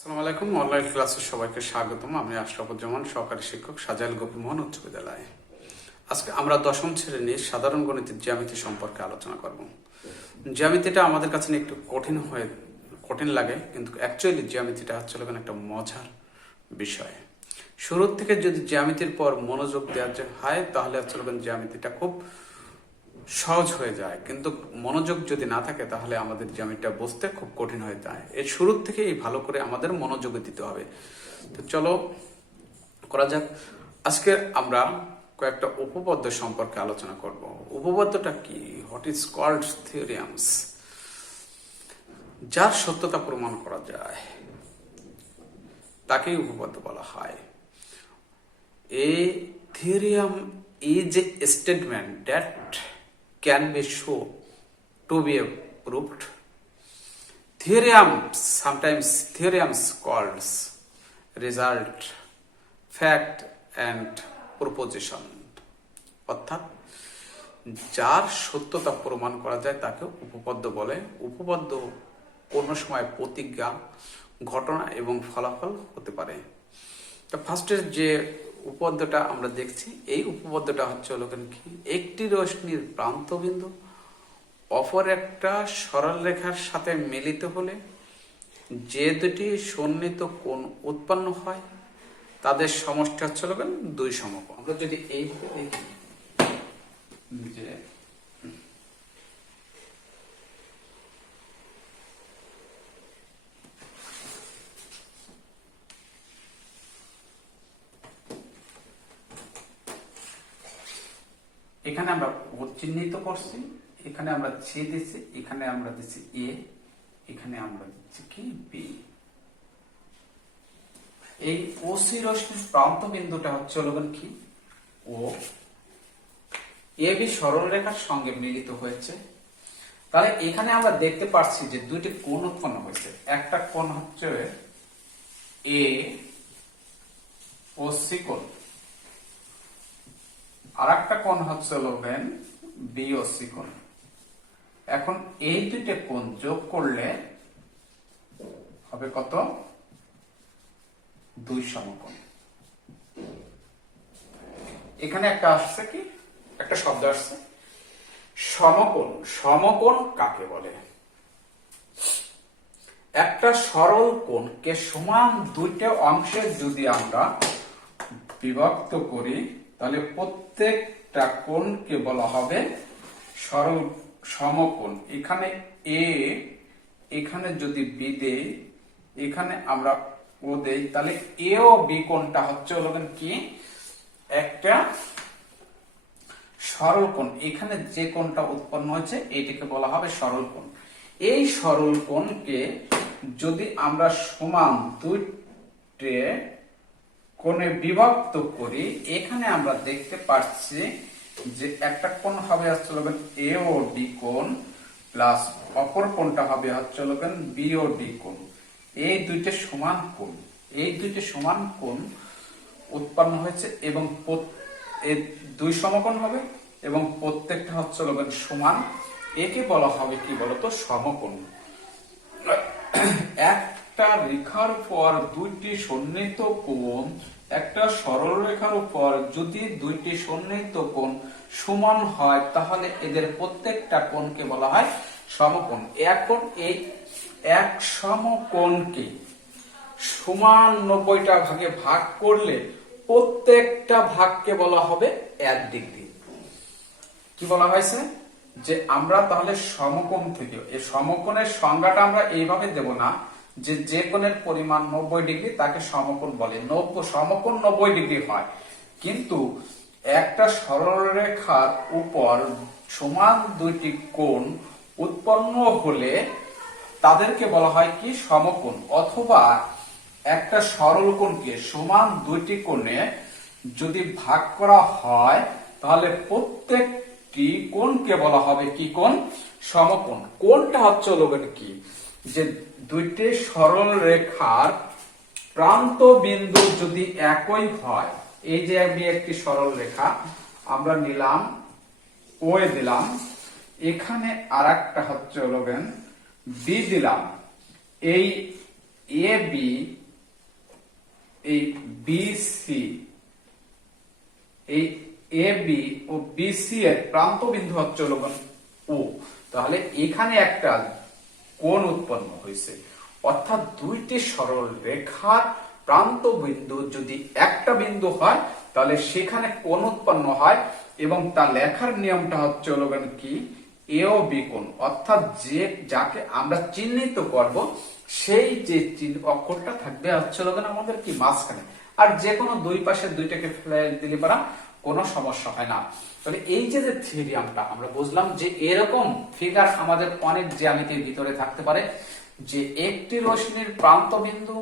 আসসালামু আলাইকুম। অনলাইন ক্লাসে সবাইকে স্বাগতম। আমি আশরাফুজ্জামান, সহকারী শিক্ষক, শাহজালাল গোপীমোহন উচ্চ বিদ্যালয়। আজকে আমরা দশম শ্রেণীর সাধারণ গণিতের জ্যামিতি সম্পর্কে আলোচনা করব। জ্যামিতিটা আমাদের কাছে একটু কঠিন লাগে, কিন্তু অ্যাকচুয়ালি জ্যামিতিটা হচ্ছে একটা মজার বিষয়। শুরুর থেকে যদি জ্যামিতির পর মনোযোগ দেওয়া হয় তাহলে হচ্ছে জ্যামিতিটা খুব সহজ হয়ে যায়, কিন্তু মনোযোগ যদি না থাকে তাহলে আমাদের জ্যামিতিটা বুঝতে খুব কঠিন হয়ে যায়। এর শুরুর থেকেই ভালো করে আমাদের মনোযোগ দিতে হবে। তো চলো করা যাক। আজকে আমরা কয়েকটা উপপাদ্য সম্পর্কে আলোচনা করব। উপপাদ্যটা কি? হোয়াট ইজ কল্ড থিওরিয়ামস, যার সত্যতা প্রমাণ করা যায় তাকেই উপপাদ্য বলা হয়। A theorem is a statement that can be shown to be proved. Theorems called result, fact and proposition. অর্থাৎ যার সত্যতা প্রমাণ করা যায় তাকে উপপাদ্য বলে। উপপাদ্য কোনো সময় প্রতিজ্ঞা, ঘটনা এবং ফলাফল হতে পারে। তো ফার্স্টের যে উপপাদ্যটা আমরা দেখছি, এই উপপাদ্যটা হচ্ছে কি, একটি রশ্মির প্রান্তবিন্দু অপর একটা সরল রেখার সাথে মিলিত হলে যে দুটি সন্নিহিত কোণ উৎপন্ন হয় তাদের সমষ্টি হচ্ছে দুই সমকোণ। আমরা যদি এইভাবে দেখি যে এখানে আমরা ও চিহ্নিত করছি, এখানে আমরা সি দিচ্ছি, এখানে আমরা দিচ্ছি এ, এখানে আমরা দিচ্ছি কি বি। এই ওসি রশ্মির প্রান্ত বিন্দুটা হচ্ছে কি ও, এ বি সরল রেখার সঙ্গে মিলিত হয়েছে। তাহলে এখানে আমরা দেখতে পাচ্ছি যে দুইটি কোণ উৎপন্ন হয়েছে। একটা কোণ হচ্ছে এ ও সি কোণ, আর একটা কোণ হচ্ছে বি ও সি কোণ। এখন এই দুইটা কোণ যোগ করলে হবে কত? দুই সমকোণ। এখানে একটা আসছে কি, একটা শব্দ আসছে সমকোণ। সমকোণ কাকে বলে? একটা সরল কোণকে সমান দুইটা অংশে যদি আমরা বিভক্ত করি তাহলে প্রত্যেকটা কোণকে বলা হবে সরল সমকোণ। এখানে এ, এখানে যদি বি দেই, এখানে আমরা ও দেই, তাহলে এ ও বি কোণটা হচ্ছে কি একটা সরল কোণ। এখানে যে কোণটা উৎপন্ন হয়েছে এটাকে বলা হবে সরল কোণ। এই সরল কোণকে যদি আমরা সমান দুইটে কোণে বিভক্ত করি, এখানে আমরা দেখতে পাচ্ছি যে একটা কোণ হবে হচ্ছে এ ও ডি কোণ প্লাস অপর কোণটা হবে হচ্ছে বি ও ডি কোণ। এই দুইটা সমান কোণ, এই দুইটা সমান কোণ উৎপন্ন হয়েছে এবং দুই সমকোণ হবে এবং প্রত্যেকটা হচ্ছে সমান। একে বলা হবে কি বলতো? সমকোণ। একটা রেখার পর দুইটি সন্নিহিত কোণ, একটা সরল রেখার উপর যদি দুইটি সন্নিহিত কোণ সমান হয় তাহলে এদের প্রত্যেকটা কোণকে বলা হয় সমকোণ। এখন এই এক সমকোণকে সমান 90টা ভাগে ভাগ করলে প্রত্যেকটা ভাগকে বলা হবে 1 ডিগ্রি। কি বলা হয়েছে? যে আমরা তাহলে সমকোণ থেকে, এই সমকোণের সংজ্ঞাটা আমরা এইভাবে দেব না যে যে কোণের পরিমাণ 90 ডিগ্রি তাকে সমকোণ বলে। সমকোণ 90 ডিগ্রি হয়, কিন্তু একটা সরল রেখার উপর সমান দুইটি কোণ উৎপন্ন হলে তাদেরকে বলা হয় কি সমকোণ। অথবা একটা সরল কোণকে সমান দুইটি কোণে যদি ভাগ করা হয় তাহলে প্রত্যেকটি কোণকে বলা হবে কি কোণ? সমকোণ। কোণটা হচ্ছে কি, যে দুইটি সরল রেখার প্রান্ত বিন্দু যদি একই হয়। এই যে আমি একটি সরল রেখা আমরা নিলাম, ও দিলাম, এখানে আর একটা হচ্ছে বি দিলাম, এই এ বি, এই বিসি, এই এ বি ও বিসি এর প্রান্ত বিন্দু হচ্ছে হলো ও। তাহলে এখানে একটা কোণ উৎপন্ন হয়েছে, অর্থাৎ দুইটি সরল রেখার প্রান্ত বিন্দু যদি একটা বিন্দু হয় তাহলে সেখানে কোণ উৎপন্ন হয়, এবং তার লেখার নিয়মটা হচ্ছে হলো কি এ ও বি কোণ। অর্থাৎ যে যাকে আমরা চিহ্নিত করব সেই যে অক্ষরটা থাকবে হচ্ছে হলো আমাদের কি মাঝখানে, আর যে কোনো দুই পাশে দুইটাকে ফেলে দিলে পারা কোনো সমস্যা হয় না। তাহলে এই যে থিওরিয়ামটা আমরা বুঝলাম যে এরকম ফিগার আমাদের অনেক জ্যামিতির ভিতরে থাকতে পারে, যে একটি রশ্মির প্রান্ত বিন্দু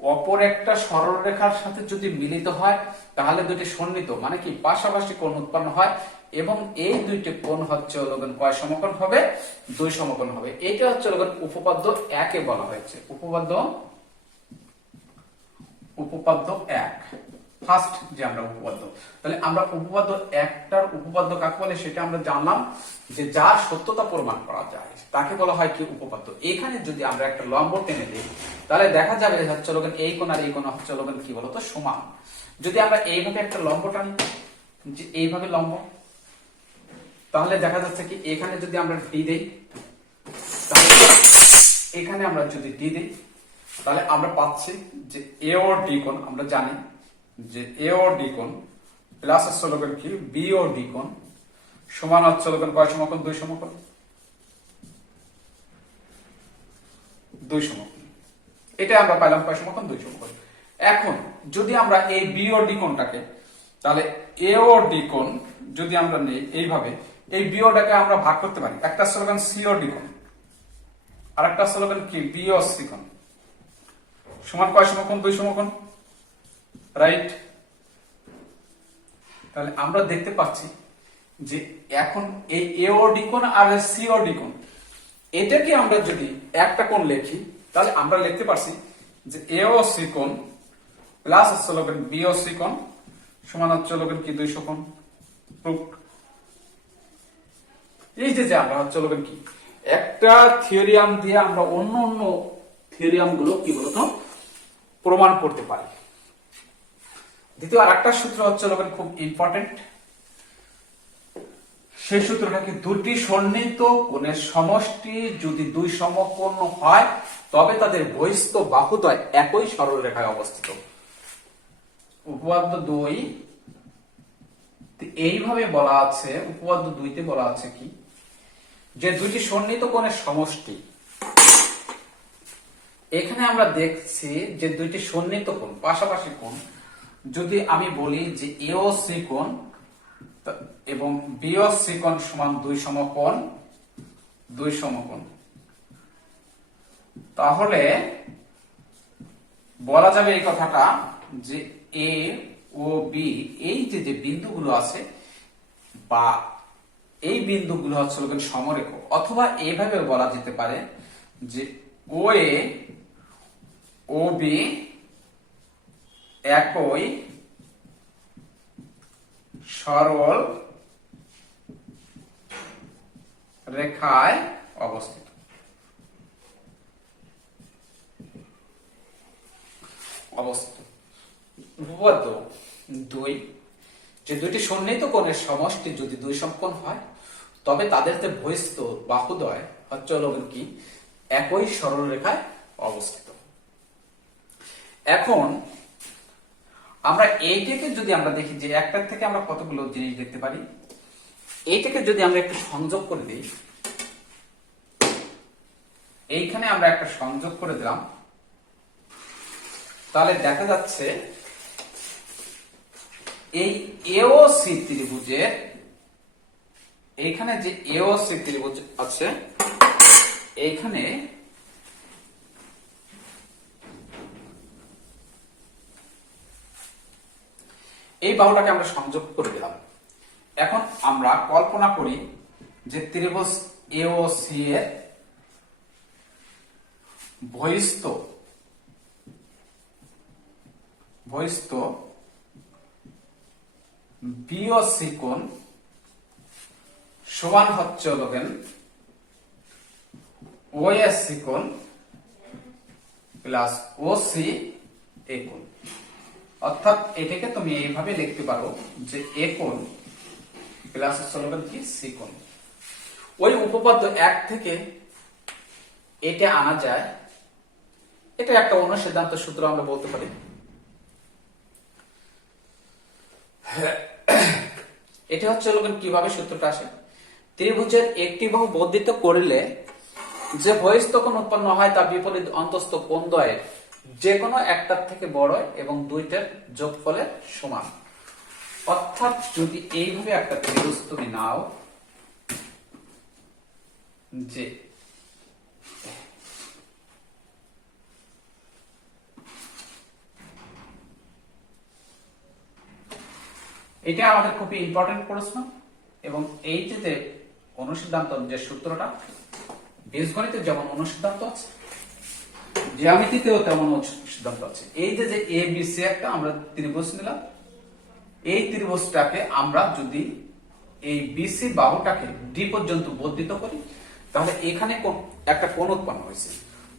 অপর একটা সরলরেখার সাথে যদি মিলিত হয় তাহলে দুটি সন্নিহিত মানে কি পাশাপাশি কোণ উৎপন্ন হয়, এবং এই দুইটি কোণ হচ্ছে হলো কয় সমকোণ হবে? দুই সমকোণ হবে। এটা হচ্ছে হলো উপপাদ্য 1 এ বলা হয়েছে, উপপাদ্য 1 ফার্স্ট যে আমরা উপপাদ্য। তাহলে আমরা উপপাদ্য 1টার উপপাদ্য কাকে বলে সেটা আমরা জানলাম, যে যার সত্যতা প্রমাণ করা যায় তাকে বলা হয় কি উপপাদ্য। এখানে যদি আমরা একটা লম্ব টেনে দিই তাহলে দেখা যাবে হচ্ছে হলো এই কোণ আর এই কোণ হচ্ছে হলো কি বলতো সমান। যদি আমরা এইভাবে একটা লম্ব টানি, যে এইভাবে লম্ব, তাহলে দেখা যাচ্ছে কি এখানে যদি আমরা ডি দেই, তাহলে এখানে আমরা যদি ডি দেই তাহলে আমরা পাচ্ছি যে এ ও ডি কোণ, আমরা জানি যে এ ও ডি কোণ প্লাস হচ্ছে হলো কি বি ও ডি কোণ সমান হচ্ছে হলো কয় সমকোণ? দুই সমকোণ, দুই সমকোণ। এটা আমরা পাইলাম কয় সমকোণ? দুই সমকোণ। এখন যদি আমরা এই বি ও ডি কোণটাকে, তাহলে এ ও ডি কোণ যদি আমরা নেই এইভাবে, এই বি ওটাকে আমরা ভাগ করতে পারি, একটা স্লোগান সি ও ডি কোণ আর একটা স্লোগান কি বি ও সি কোণ সমান কয় সমকোণ? দুই সমকোণ, রাইট? তাহলে আমরা দেখতে পাচ্ছি যে এখন এই এ ও ডি কোণ আর সি ও ডি কোণ এটাকে আমরা যদি একটা কোণ লিখি তাহলে আমরা লিখতে পারছি যে এ ও সি কোণ প্লাস হচ্ছে হলো বি ও সি কোণ সমান হচ্ছে হলো কি 200 কোণ। প্রুফ। এই যে আমরা হচ্ছে হলো কি একটা থিওরিয়াম দিয়ে আমরা অন্য অন্য থিওরিয়াম গুলো কি বলতো প্রমাণ করতে পারি। দ্বিতীয় আরেকটা সূত্র হচ্ছে হলো খুব ইম্পর্টেন্ট, সেই সূত্রটা কি দুটি সন্নিহিত কোণের সমষ্টি যদি দুই সমকোণ হয় তবে তাদের বহিস্থ বাহুদ্বয় একই সরল রেখায় অবস্থিত। উপপাদ্য 2 এইভাবে বলা আছে, উপপাদ্য 2 তে বলা আছে কি যে দুইটি সন্নিহিত কোণের সমষ্টি, এখানে আমরা দেখছি যে দুইটি সন্নিহিত কোণ পাশাপাশি কোণ, যদি আমি বলি যে এ ও সি কোণ এবং বি ও সি কোণ সমান দুই সমকোণ, দুই সমকোণ, তাহলে বলা যাবে এই কথাটা যে এ ও বি এই যে বিন্দুগুলো আছে বা এই বিন্দুগুলো হচ্ছে সমরেখ, অথবা এইভাবে বলা যেতে পারে যে ও এ ও বি একই সরল রেখায় অবস্থিত। উপপাদ্য 2 যে দুইটি সন্নিহিত কোণের সমষ্টি যদি দুই সমকোণ হয় তবে তাদের যে বহিস্থ বাহুদ্বয় হচ্ছে হলো কি একই সরল রেখায় অবস্থিত। এখন আমরা এইটাকে যদি আমরা দেখি যে একটার থেকে আমরা কতগুলো জিনিস দেখতে পারি, এইটাকে যদি আমরা একটু সংযোগ করে দিই, এইখানে আমরা একটা সংযোগ করে দিলাম, তাহলে দেখা যাচ্ছে এই এও সি ত্রিভুজের এইখানে যে এও সি ত্রিভুজ আছে এইখানে এই বাহুটাকে আমরা সংযোগ করে দিলাম। এখন আমরা কল্পনা করি যে ত্রিভুজ এও সি এর বহিস্থ বি ও সি কোণ সমান হচ্ছে ও এ সি কোণ প্লাস ওসি এ কোণ। অর্থাৎ এটাকে তুমি এইভাবে লিখতে পারো যে এ কোণ প্লাস কি সি কোণ। ওই উপপাদ্য 1 থেকে এটা আনা যায়, এটা একটা অনুসিদ্ধান্ত সূত্র আমরা বলতে পারি। এটা হচ্ছে কিভাবে সূত্রটা আসে, ত্রিভুজের একটি বাহু বর্ধিত করিলে যে বহিস্থ কোণ উৎপন্ন হয় তা বিপরীত অন্তস্থ কোণদ্বয়ের যে কোনো একটার থেকে বড় এবং দুইটার যোগফলের সমান। অর্থাৎ যদি এইভাবে একটা ত্রিভুজ তুমি নাও, যে এটা আমাদের খুবই ইম্পর্টেন্ট প্রশ্ন, এবং এই যে অনুসিদ্ধান্ত যে সূত্রটা বীজগণিতে যেমন অনুসিদ্ধান্ত আছে, জ্যামিতিতেও তেমন অনুসিদ্ধান্ত আছে। এই যে এ বি সি একটা আমরা ত্রিভুজ নিলাম, এই ত্রিভুজটাকে আমরা যদি এই বিসি বাহুটাকে ডি পর্যন্ত বর্ধিত করি, তাহলে এখানে একটা কোণ উৎপন্ন হয়েছে।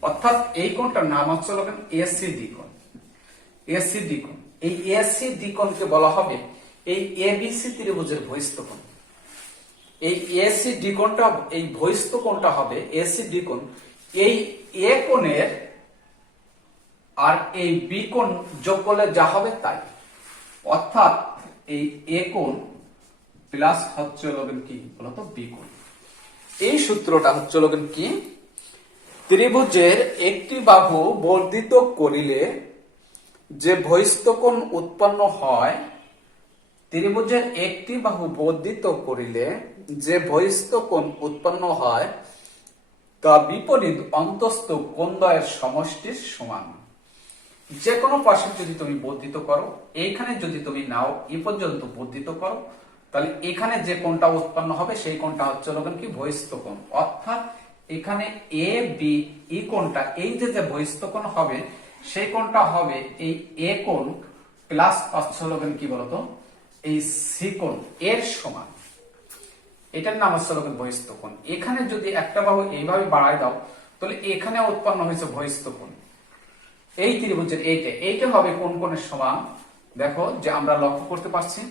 অর্থাৎ এই কোণটার নাম হচ্ছে এসি ডি কোণ। এসি ডি কোণ, এই এসি ডি কোণকে বলা হবে এই এবিসি ত্রিভুজের বহিস্থ কোণ। এই এসি ডি কোণটা, এই বহিস্থ কোণটা হবে এসি ডি কোণ। এই এ কোণের আর এই বি কোণ যোগ করলে যা হবে তাই। অর্থাৎ এই এ কোণ প্লাস হচ্ছে কি বলতো বি কোণ। এই সূত্রটা হচ্ছে কি, ত্রিভুজের একটি বাহু বর্ধিত করিলে যে বহিস্থ কোণ উৎপন্ন হয়, ত্রিভুজের একটি বাহু বর্ধিত করিলে যে বহিস্থ কোণ উৎপন্ন হয় তা বিপরীত অন্তস্থ কোণদ্বয়ের সমষ্টির সমান। যে কোনো পাশে যদি তুমি বর্ধিত করো, এইখানে যদি তুমি নাও এ পর্যন্ত বর্ধিত করো, তাহলে এখানে যে কোণটা উৎপন্ন হবে সেই কোণটা হচ্ছে কি বহিস্থ কোণ। অর্থাৎ এখানে এ বি ই কোণটা, এই যে বহিস্থ কোণ হবে সেই কোণটা হবে এই এ কোণ প্লাস হচ্ছে কি বলতো এই সি কোণ এর সমান। এটার নাম হচ্ছে বহিস্থ কোণ। এখানে যদি একটা বাহু এইভাবে বাড়ায় দাও, তাহলে এখানে উৎপন্ন হয়েছে বহিস্থ কোণ। এই ত্রিভুজের এইটা হবে কোন কোণের সমান। দেখো যে আমরা লক্ষ্য করতে পারছি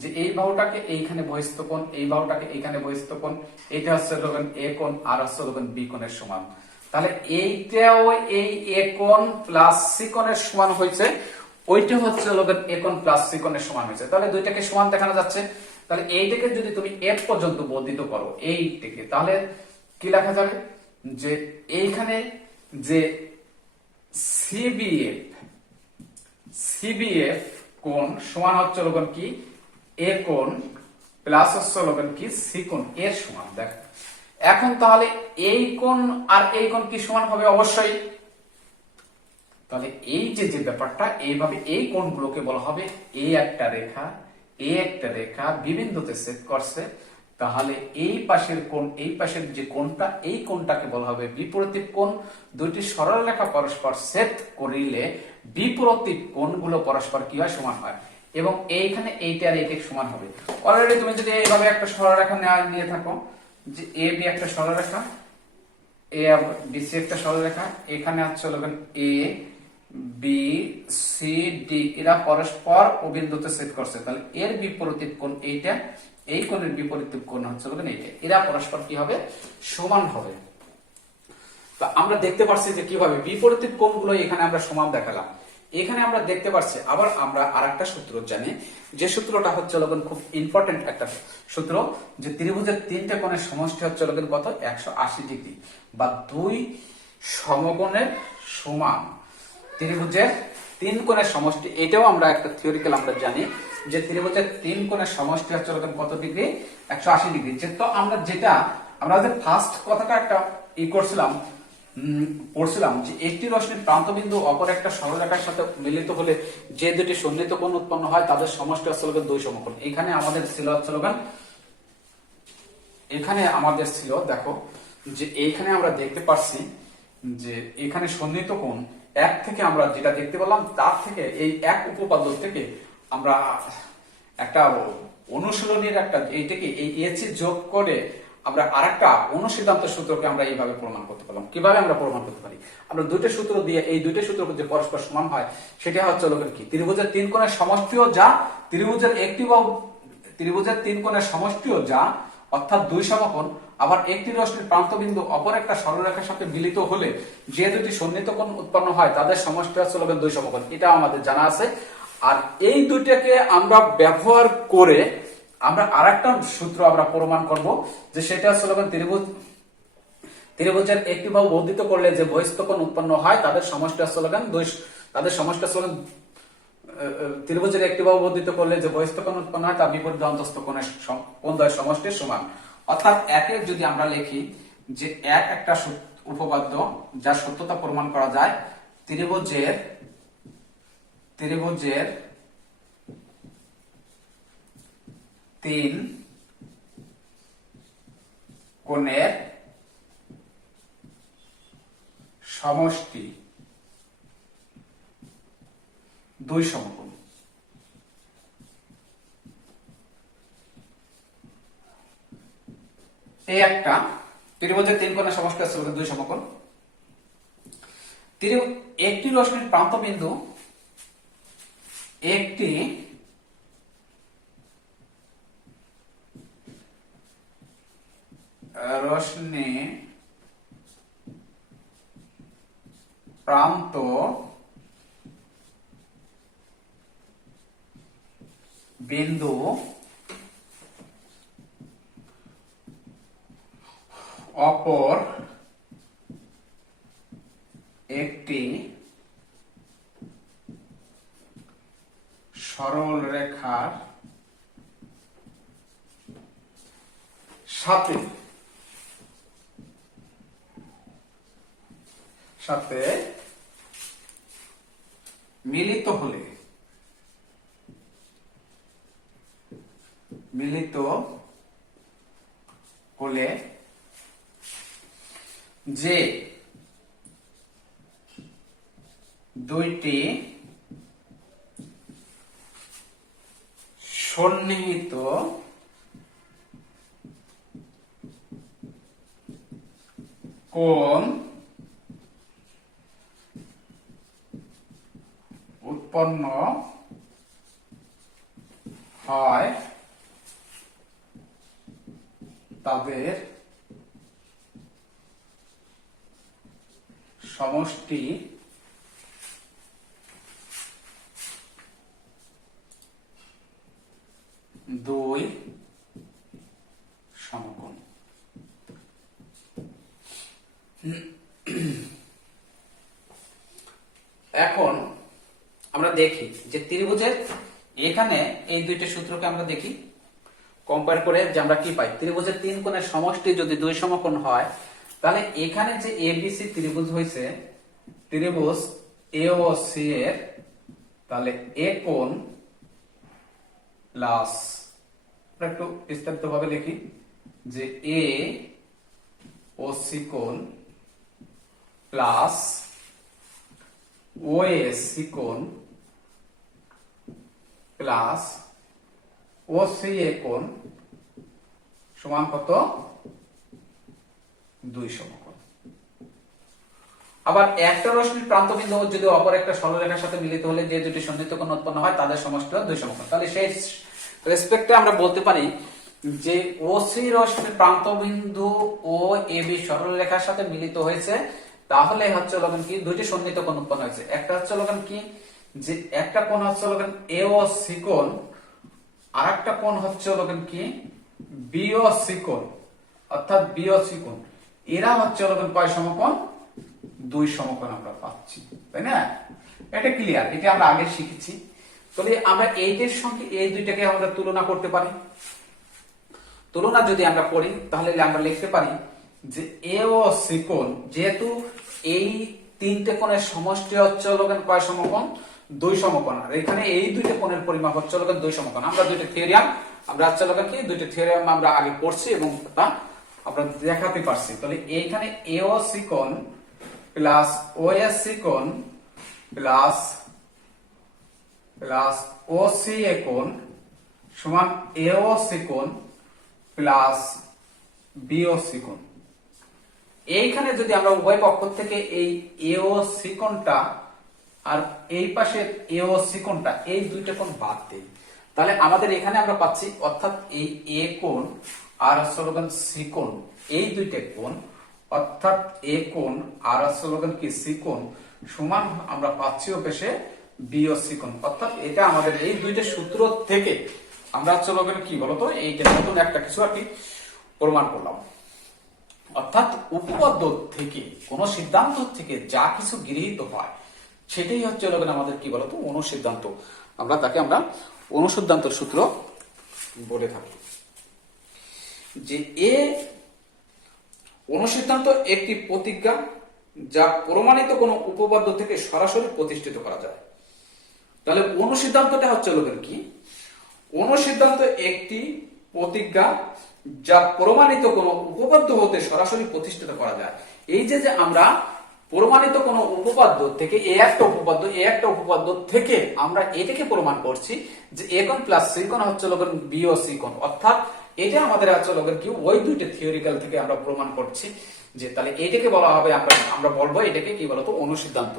যে এই বাহুটাকে এইখানে বহিস্থ কোণ, এই বাহুটাকে এইখানে বহিস্থ কোণ, এটা হচ্ছে এ কোণ আর হচ্ছে বি কোণের সমান। তাহলে এইটাও এই এ কোণ প্লাস সি কোণের সমান হয়েছে, ওইটা হচ্ছে এ কোণ প্লাস সি কোণের সমান হয়েছে। তাহলে দুইটাকে সমান দেখানো যাচ্ছে। তাহলে এইটাকে যদি তুমি এফ পর্যন্ত বর্ধিত করো এইটাকে, তাহলে কি লেখা যাবে যে এইখানে যে সিবিএফ কোণ সমান হচ্ছে কি এ কোণ প্লাস হচ্ছে কি সি কোণ এর সমান। দেখ এখন তাহলে এই কোণ আর এই কোণ কি সমান হবে? অবশ্যই। তাহলে এই যে ব্যাপারটা, এইভাবে এই কোণগুলোকে বলা হবে এ একটা রেখা, এ একটা রেখা বিবিন্দুতে ছেদ করছে। তাহলে এই পাশের কোণ, এই পাশের যে কোণটা, এই কোণটাকে বলা হবে বিপরীত কোণ। দুইটি সরল রেখা পরস্পর ছেদ করিলে বিপরীত কোণগুলো পরস্পর কি হয়? সমান হয়। এবং এইখানে এইটা আর এইটা সমান হবে। অলরেডি তুমি যদি এইভাবে একটা সরলরেখা নিয়ে থাকো, যে এ বি একটা সরলরেখা, এ বি সি একটা সরলরেখা, এখানে হচ্ছে এ বি সি ডি এরা পরস্পর ও বিন্দুতে ছেদ করছে, তাহলে এর বিপরীত কোণ এইটা, এই কোণের বিপরীত কোণ হচ্ছে এইটা, এরা পরস্পর কি হবে? সমান হবে। তো আমরা দেখতে পাচ্ছি যে কিভাবে বিপরীত কোণগুলো এখানে আমরা সমান দেখালাম। এখানে আমরা দেখতে পাচ্ছি আবার আমরা আরেকটা সূত্র জানি, যে সূত্রটা হচ্ছে খুব ইম্পর্টেন্ট একটা সূত্র, যে ত্রিভুজের তিনটে কোণের সমষ্টি হচ্ছে কত? 180 ডিগ্রি, বা দুই সমকোণের সমান। ত্রিভুজের তিন কোণের সমষ্টি, এটাও আমরা একটা থিওরিক্যাল আমরা জানি যে ত্রিভুজের তিন কোণের সমষ্টি হচ্ছে কত ডিগ্রি? 180 ডিগ্রি। তো আমরা যে ফার্স্ট কথাটা একটা পড়ছিলাম যে একটি রশ্মির প্রান্তবিন্দু অপর একটা সরলরেখার সাথে মিলিত হলে যে দুটি সন্নিহিত কোণ উৎপন্ন হয় তাদের সমষ্টি হচ্ছে দুই সমকোণ। এখানে আমাদের ছিল দেখো যে এইখানে আমরা দেখতে পাচ্ছি যে এখানে সন্নিহিত কোণ এক থেকে আমরা যেটা দেখতে পেলাম, তার থেকে এই এক উপপাদ্য থেকে আমরা একটা অনুশীলনীর একটা এইটাকে এই এসি যোগ করে আমরা আরেকটা অনুসিদ্ধান্ত সূত্রকে আমরা এইভাবে প্রমাণ করতে পারলাম। কিভাবে আমরা প্রমাণ করতে পারি? আমরা দুইটা সূত্র দিয়ে এই দুইটা সূত্র যে পরস্পর সমান হয় সেটা হচ্ছে কি ত্রিভুজের তিন কোণের সমষ্টিও যা, ত্রিভুজের তিন কোণের সমষ্টিও যা অর্থাৎ দুই সমকোণ, আবার একটি রশ্মির প্রান্তবিন্দু অপর একটা সরলরেখার সাথে মিলিত হলে যে দুটি সন্নিহিত কোণ উৎপন্ন হয় তাদের সমষ্টি হচ্ছে দুই সমকোণ। এটা আমাদের জানা আছে। আর এই দুইটাকে আমরা ব্যবহার করে আমরা আরেকটা সূত্র আমরা প্রমাণ করব, যে সেটা হচ্ছে ত্রিভুজের একটি বাহু বর্ধিত করলে যে বহিস্থ কোণ উৎপন্ন হয় তাদের সমষ্টি হচ্ছে ত্রিভুজের একটি বাহু বর্ধিত করলে যে বহিস্থ কোণ উৎপন্ন হয় তার বিপরীত অন্তস্থ কোণের কোণদ্বয়ের সমষ্টির সমান। অর্থাৎ একে যদি আমরা লিখি যে একটা উপপাদ্য যার সত্যতা প্রমাণ করা যায়, ত্রিভুজের তিন কোণের সমষ্টি দুই সমকোণ। এই একটা ত্রিভুজের তিন কোণের সমষ্টি আছে দুই সমকোণ। একটি রশ্মির প্রান্তবিন্দু একটি রশ্মি প্রান্ত বিন্দু অপর একটি সরল রেখার সাথে মিলিত হলে যে দুইটি সন্নিহিত কোণ উৎপন্ন হয় তাদের সমষ্টি দুই সমকোণ। এখন আমরা দেখি যে ত্রিভুজের এখানে এই দুইটা সূত্রকে আমরা দেখি কম্পেয়ার করে যে আমরা কি পাই। ত্রিভুজের তিন কোণের সমষ্টি যদি দুই সমকোণ হয় তাহলে এখানে যে এবিসি ত্রিভুজ হয়েছে, ত্রিভুজ এ ও সি এর তাহলে এ কোণ প্লাস, একটু বিস্তারিত ভাবে লিখি যে এ ও সি কোণ প্লাস ও এ সি কোণ প্লাস ও সি এ কোণ সমান কত? দুই সমকোণ। আবার একটা রশ্মির প্রান্তবিন্দু যদি অপর একটা সরলরেখার সাথে মিলিত হলে যে দুটি সন্নিহিত কোণ উৎপন্ন হয় তাদের সমষ্টি দুই সমকোণ। তাহলে সেই রেসপেক্টে আমরা বলতে পারি যে ওসি রশ্মির প্রান্তবিন্দু ও এবি সরলরেখার সাথে মিলিত হয়েছে, তাহলে হচ্ছে কি দুইটি সন্নিহিত কোণ উৎপন্ন হয়েছে। একটা হচ্ছে কি যে একটা কোণ হচ্ছে এ ও সি কোণ, আর একটা কোণ হচ্ছে কি বি ও সি কোণ, অর্থাৎ বি ও সি কোণ। এরা হচ্ছে কয় সমকোণ? দুই সমকোণ আমরা পাচ্ছি, তাই না? এটা ক্লিয়ার, এটা আমরা আগে শিখেছি। তাহলে আমরা এইটার সঙ্গে এই দুইটাকে আমরা তুলনা করতে পারি। তুলনা যদি আমরা করি তাহলে আমরা লিখতে পারি যে এ ও সি কোণ, যেহেতু এই তিনটে কোণের সমষ্টি হচ্ছে কয় সমকোণ? দুই সমকোণ। আর এখানে এই দুইটা কোণের পরিমাপ হচ্ছে দুই সমকোণ। আমরা দুইটা থিওরিয়াম আমরা আগে পড়ছি এবং তা আমরা দেখাতে পারছি। তাহলে এইখানে এ ও সি কোণ প্লাস ও এস সি কোণ প্লাস ও সি এ কোণ সমান এ ও সি কোণ প্লাস বি ও সি কোণ। এইখানে যদি আমরা উভয় পক্ষ থেকে এই এ ও সি কোণটা আর এই পাশে এ ও সি কোণটা, এই দুইটা কোণ বাদ দেই, তাহলে আমাদের এখানে আমরা পাচ্ছি, অর্থাৎ এই এ কোণ আর সি কোণ, এই দুইটা কোণ, অর্থাৎ এ কোণ আর কি সি কোণ সমান আমরা পাচ্ছি ও পেশে বি ও সি কোণ। অর্থাৎ এটা আমাদের এই দুইটা সূত্র থেকে আমরা কি বলতো এইটা নতুন একটা কিছু আর কি প্রমাণ করলাম। অর্থাৎ উপপাদ্য থেকে কোন সিদ্ধান্ত থেকে যা কিছু গৃহীত হয় সেটাই হচ্ছে আমাদের কি বলতো অনুসিদ্ধান্ত। আমরা অনুসিদ্ধান্ত সূত্র বলে থাকি। যে এ অনুসিদ্ধান্ত একটি প্রতিজ্ঞা যা প্রমাণিত কোন উপপাদ্য থেকে সরাসরি প্রতিষ্ঠিত করা যায়। তাহলে অনুসিদ্ধান্তটা হচ্ছে কি? অনুসিদ্ধান্ত একটি প্রতিজ্ঞা যা প্রমাণিত কোন উপপাদ্য হতে সরাসরি প্রতিষ্ঠিত করা যায়। এই যে আমরা প্রমাণিত কোন উপপাদ্য থেকে এ একটা উপপাদ্য থেকে আমরা এটাকে প্রমাণ করছি যে এ কোণ প্লাস সি কোণ হচ্ছে বি ও সি কোণ। অর্থাৎ এটা আমাদের কি ওই দুইটা থিওরিক্যাল থেকে আমরা প্রমাণ করছি যে তাহলে এটাকে বলা হবে, আমরা বলবো এটাকে কি বলতো অনুসিদ্ধান্ত।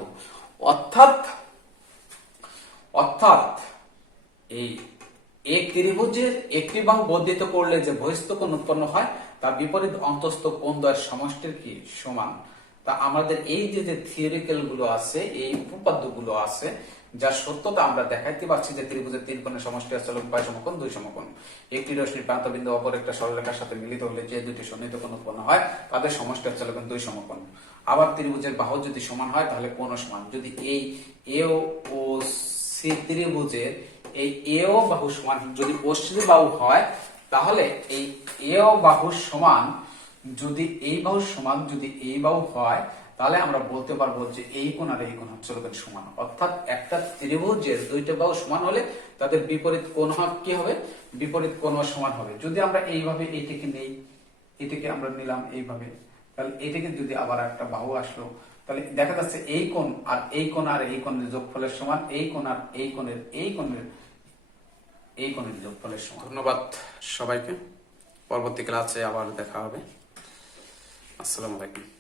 অর্থাৎ এই এক ত্রিভুজের একটি বাহু বর্ধিত করলে যে বহিস্থ কোণ উৎপন্ন হয় তার বিপরীত অন্তস্থ কোণ দ্বয়ের সমষ্টির কি সমান। তা আমাদের এই যে থিওরিক্যাল গুলো আছে, এই উপপাদ্য গুলো আছে, যার সত্যতা আমরা দেখাইতে পারছি যে ত্রিভুজের তিন কোণের সমষ্টি হচ্ছে উভয় সমকোণ, দুই সমকোণ। একটি রশ্মির প্রান্তবিন্দু অপর একটা সরলরেখার সাথে মিলিত হলে যে দুটি সন্নিহিত কোণ উৎপন্ন হয় তাদের সমষ্টি হচ্ছে দুই সমকোণ। আবার ত্রিভুজের বাহু যদি সমান হয় তাহলে কোণও সমান। যদি এই এ ও সি ত্রিভুজের এই এ ও বাহু সমান যদি অশ্লী বাহু হয়, তাহলে এই এ ও বাহু সমান যদি এই বাহু সমান যদি এই বাহু হয়, তাহলে আমরা বলতে পারবো যে এই কোণ আর এই কোণ হচ্ছে সমান। অর্থাৎ একটা ত্রিভুজের দুইটা বাহু সমান হলে তাদের বিপরীত কোণ কি হবে? বিপরীত কোণ সমান হবে। যদি আমরা এইভাবে এইটাকে নেই, এটাকে আমরা নিলাম এইভাবে, তাহলে এটাকে যদি আবার একটা বাহু আসলো, তাহলে দেখা যাচ্ছে এই কোণ আর এই কোণ আর এই কোণের যোগফলের সমান, এই কোণ আর এই কোণের যোগফলের সমান। ধন্যবাদ সবাইকে। পরবর্তী ক্লাসে আবার দেখা হবে। আসসালামু আলাইকুম।